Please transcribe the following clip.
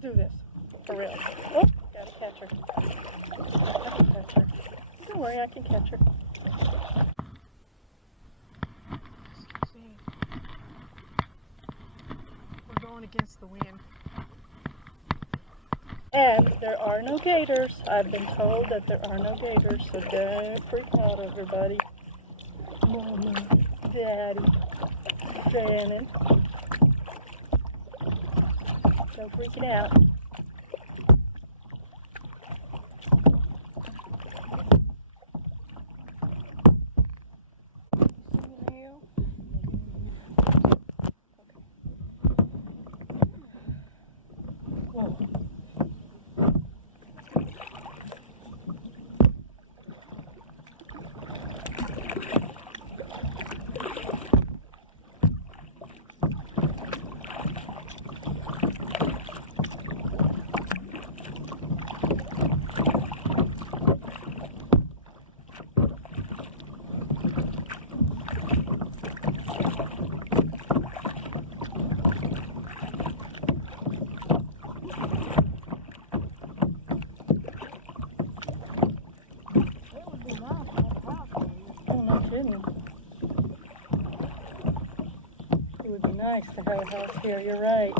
Let's do this. For real. Oh, gotta catch her. I can catch her. Don't worry, I can catch her. See, we're going against the wind. And there are no gators. I've been told that there are no gators, so don't freak out, everybody. Mommy, Daddy, Shannon. Don't freak it out. It would be nice to have a house here, you're right.